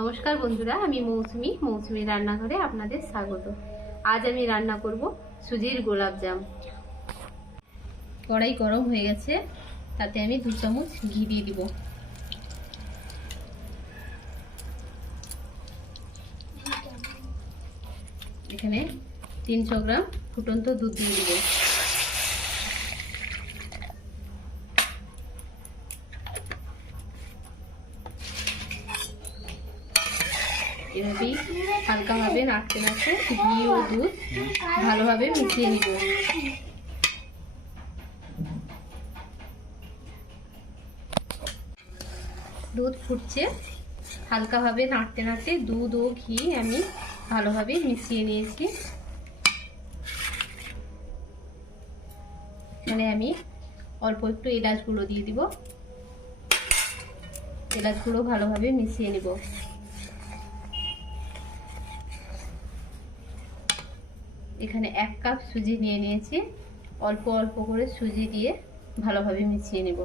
নমস্কার বন্ধুরা, আমি মৌসুমি রান্নাঘরে আপনাদের স্বাগত। আজ আমি রান্না করব সুজির গোলাপজাম। কড়াই গরম হয়ে গেছে, তাতে আমি 2 চামচ ঘি দিয়ে দিব। এখানে 300 গ্রাম ফুটন্ত দুধ দিয়ে দিব। এভাবেই হালকাভাবে নাড়তে নাড়তে ঘি ও দুধ ভালোভাবে মিশিয়ে নিব। দুধ ফুটছে, হালকাভাবে নাড়তে নাড়তে দুধ ও ঘি আমি ভালোভাবে মিশিয়ে নিয়েছি। এখানে আমি অল্প একটু এলাচ গুঁড়ো দিয়ে দিব। এলাচ গুঁড়ো ভালোভাবে মিশিয়ে নিব। এখানে 1 কাপ সুজি নিয়ে নিয়েছি। অল্প অল্প করে সুজি দিয়ে ভালোভাবে মিশিয়ে নেব।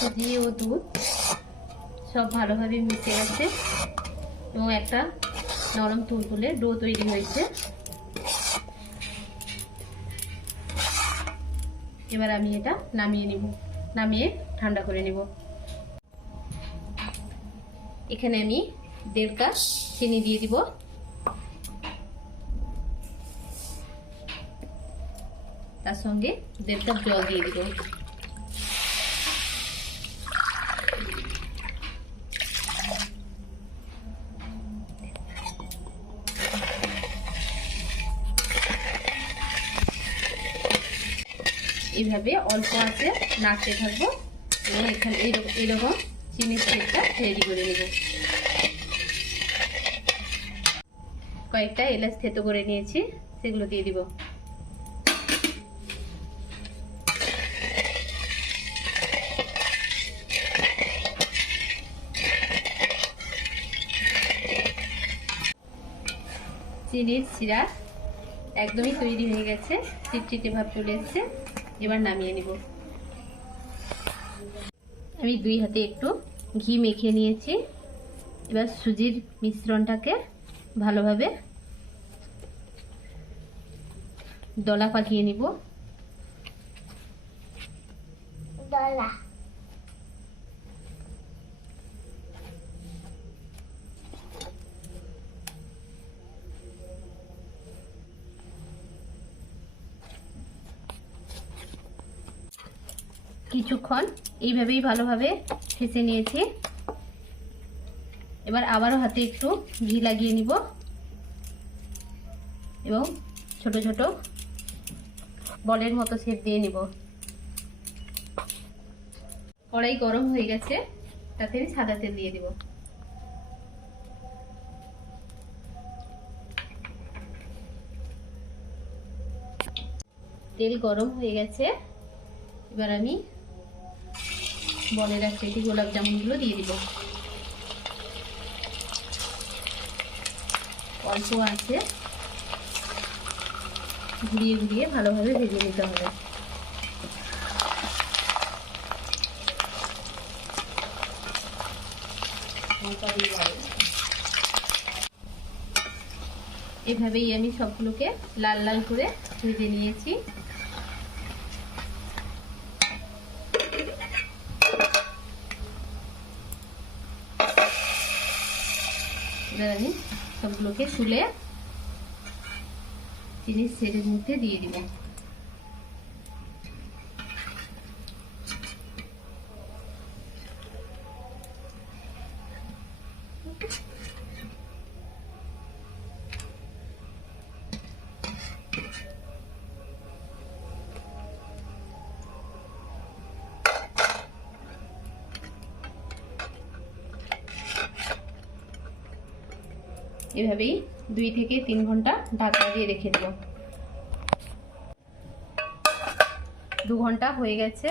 সুজি ও দুধ সব ভালোভাবে মিশে গেছে এবং একটা নরম তুলতুলে ডো তৈরি হয়েছে। এবার আমি এটা নামিয়ে ঠান্ডা করে নিব। এখানে আমি 1.5 কাপ চিনি দিয়ে দিব। তার সঙ্গে 1.5 কাপ জল দিয়ে দিব। এইভাবে অল্প আঁচে নাড়তে থাকবো এবং এখানে এইরকম চিনির কেকটা রেডি করে নেব। কয়েকটা এলাচ থেতো করে নিয়েছি, সেগুলো দিয়ে দিব। চিনির সিরাপ একদমই তৈরি হয়ে গেছে, চিটচিটে ভাব চলে এসেছে। এবার নামিয়ে নিব। আমি 2 হাতে একটু ঘি মেখে নিয়েছি। এবার সুজির মিশ্রণটাকে ভালোভাবে দলা পাকিয়ে নিব। দলা কিছুক্ষণ এইভাবেই ভালোভাবে ফেসে নিয়েছি। এবার আবারও হাতে একটু ঘি লাগিয়ে নিব এবং ছোট ছোট বলের মতো শেপ দিয়ে নিব। কড়াই গরম হয়ে গেছে, তাতে আমি সাদা তেল দিয়ে দিব। তেল গরম হয়ে গেছে, এবার আমি বলের আকৃতি গোলাপ জামুনগুলো দিয়ে দিব। অল্প আছে ঘুরিয়ে ঘুরিয়ে ভালোভাবে ভেজে নিতে হবে। এভাবেই আমি সবগুলোকে লাল লাল করে ভেজে নিয়েছি। এবার আমি সবগুলোকে তুলে চিনির সেটের মধ্যে দিয়ে দিব। এভাবেই 2 থেকে 3 ঘন্টা ঢাকা দিয়ে রেখে দেব। 2 ঘন্টা হয়ে গেছে।